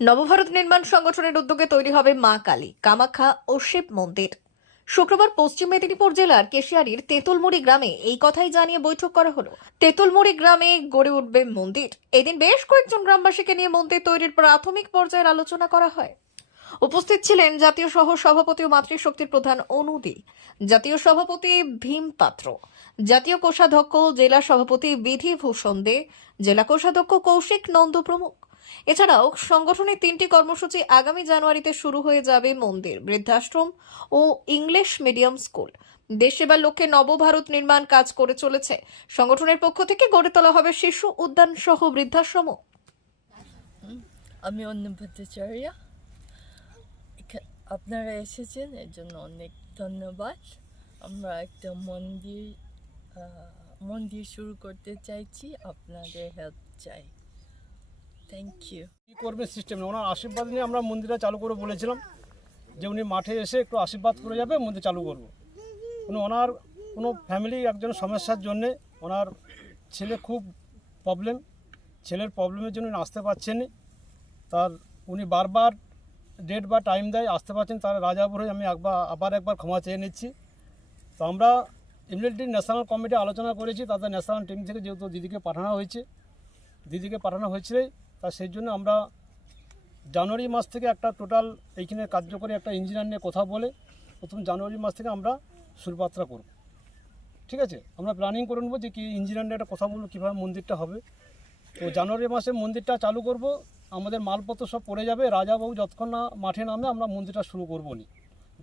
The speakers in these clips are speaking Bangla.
নবভারত নির্মাণ সংগঠনের উদ্যোগে তৈরি হবে মা কালী, কামাখ্যা ও শিব মন্দির। শুক্রবার পশ্চিম মেদিনীপুর জেলার কেশিয়ারির তেঁতুলমুড়ি গ্রামে এই কথাই জানিয়ে বৈঠক করা হলো। তেঁতুলমুড়ি গ্রামে গড়ে উঠবে মন্দির। এদিন বেশ কয়েকজন গ্রামবাসীকে নিয়ে মন্দির তৈরির প্রাথমিক পর্যায়ের আলোচনা করা হয়। উপস্থিত ছিলেন জাতীয় সহ সভাপতি ও মাতৃশক্তির প্রধান অনুদি জাতীয় সভাপতি ভীম পাত্র, জাতীয় কোষাধ্যক্ষ জেলা সভাপতি বিধিভূষণ দে, জেলা কোষাধ্যক্ষ কৌশিক নন্দ প্রমুখ। এছাড়াও সংগঠনের তিনটি কর্মসূচি আগামী জানুয়ারিতে শুরু হয়ে যাবে মন্দির, বৃদ্ধাশ্রম ও ইংলিশ মিডিয়াম স্কুল। দেশ সেবার লক্ষ্যে নবভারত নির্মাণ কাজ করে চলেছে। সংগঠনের পক্ষ থেকে গড়ে তোলা হবে শিশু উদ্যান সহ বৃদ্ধাশ্রমও। আমি অন্য ভট্টাচার্য আপনারা এসেছেন, এর জন্য অনেক ধন্যবাদ। আমরা একটা মন্দির মন্দির শুরু করতে চাইছি। আপনাদের হেল্প চাই। থ্যাংক ইউ কী করবে সিস্টেম ওনার আশীর্বাদ নিয়ে আমরা মন্দিরটা চালু করে বলেছিলাম যে উনি মাঠে এসে একটু আশীর্বাদ করে যাবে, মন্দির চালু করব। কোনো ওনার কোনো ফ্যামিলি একজন সমস্যার জন্যে ওনার ছেলে খুব প্রবলেম ছেলের প্রবলেমের জন্য উনি আসতে পারছেন। তার, উনি বারবার ডেট বা টাইম দেয়, আসতে পারছেন, তার রাজাপুরে আমি একবার, আবার একবার ক্ষমা চেয়ে নিচ্ছি। তো আমরা ইমিডিয়েটলি ন্যাশনাল কমিটি আলোচনা করেছি তাদের ন্যাশনাল টিম থেকে যেহেতু দিদিকে পাঠানো হয়েছে, দিদিকে পাঠানো হয়েছে তা সেই জন্য আমরা জানুয়ারি মাস থেকে একটা টোটাল এইখানে কার্যকরী একটা ইঞ্জিনিয়ার নিয়ে কথা বলে প্রথম জানুয়ারি মাস থেকে আমরা সুরপাত্রা করব। ঠিক আছে? আমরা প্ল্যানিং করে নেব যে কি ইঞ্জিনিয়ার নিয়ে একটা কথা বলব, কীভাবে মন্দিরটা হবে। তো জানুয়ারি মাসে মন্দিরটা চালু করব, আমাদের মালপত্র সব পড়ে যাবে, রাজাবাবু যতক্ষণ না মাঠে নামে আমরা মন্দিরটা শুরু করব নি।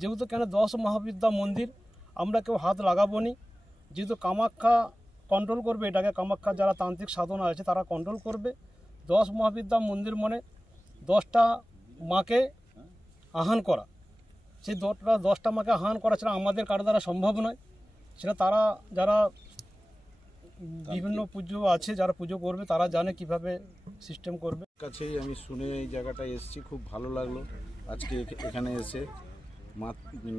যেহেতু কেন দশ মহাবিদ্যা মন্দির, আমরা কেউ হাত লাগাবো নি। যেহেতু কামাখ্যা কন্ট্রোল করবে, এটাকে কামাখ্যা যারা তান্ত্রিক সাধনা আছে তারা কন্ট্রোল করবে। দশ মহাবিদ্যা মন্দির মনে দশটা মাকে আহ্বান করা। সেই দশটা দশটা মাকে আহ্বান করা সেটা আমাদের কারও দ্বারা সম্ভব নয়। সেটা তারা যারা বিভিন্ন পুজো আছে, যারা পুজো করবে, তারা জানে কীভাবে সিস্টেম করবে। কাছেই আমি শুনে এই জায়গাটায় এসেছি, খুব ভালো লাগল। আজকে এখানে এসে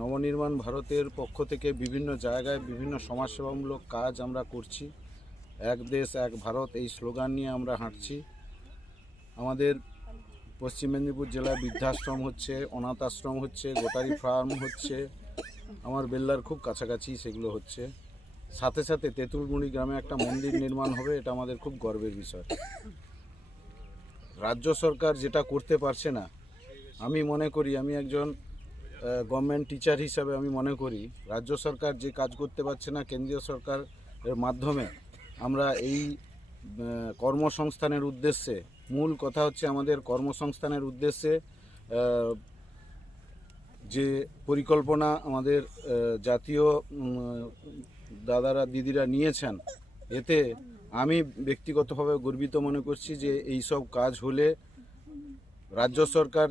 নবনির্মাণ ভারতের পক্ষ থেকে বিভিন্ন জায়গায় বিভিন্ন সমাজসেবামূলক কাজ আমরা করছি। এক দেশ, এক ভারত এই স্লোগান নিয়ে আমরা হাঁটছি। আমাদের পশ্চিম মেদিনীপুর জেলায় বৃদ্ধাশ্রম হচ্ছে, অনাথ আশ্রম হচ্ছে, গোটারি ফার্ম হচ্ছে, আমার বেল্লার খুব কাছাকাছি সেগুলো হচ্ছে। সাথে সাথে তেঁতুলমুড়ি গ্রামে একটা মন্দির নির্মাণ হবে, এটা আমাদের খুব গর্বের বিষয়। রাজ্য সরকার যেটা করতে পারছে না, আমি মনে করি, আমি একজন গভর্নমেন্ট টিচার হিসাবে আমি মনে করি, রাজ্য সরকার যে কাজ করতে পারছে না কেন্দ্রীয় সরকারের মাধ্যমে, আমরা এই কর্মসংস্থানের উদ্দেশ্যে মূল কথা হচ্ছে আমাদের কর্মসংস্থানের উদ্দেশ্যে যে পরিকল্পনা আমাদের জাতীয় দাদারা, দিদিরা নিয়েছেন, এতে আমি ব্যক্তিগতভাবে গর্বিত মনে করছি যে এই সব কাজ হলে রাজ্য সরকার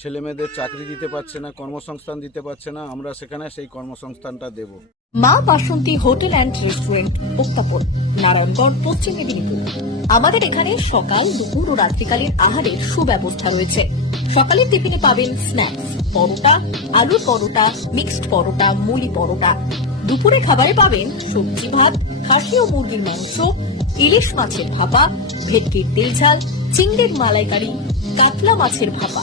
ছেলেমেয়েদের চাকরি দিতে পারছে না, কর্মসংস্থান দিতে পারছে না, আমরা সেখানে সেই কর্মসংস্থানটা দেব। Maa Basanti hotel and restaurant উত্তাপন Narayangarh, Paschim Medinipur. আমাদের এখানে সকাল, দুপুর ও রাত্রিকালীন আহারের সুব্যবস্থা রয়েছে। সকালের টিফিনে পাবেন স্ন্যাক্স, পরোটা, আলুর পরোটা, মিক্সড পরোটা, মুলি পরোটা। দুপুরে খাবারে পাবেন সবজি ভাত, খাসি ও মুরগির মাংস, ইলিশ মাছের ভাপা, ভেটকির তেল ঝাল, চিংড়ির মালাইকারি, কাতলা মাছের ভাপা।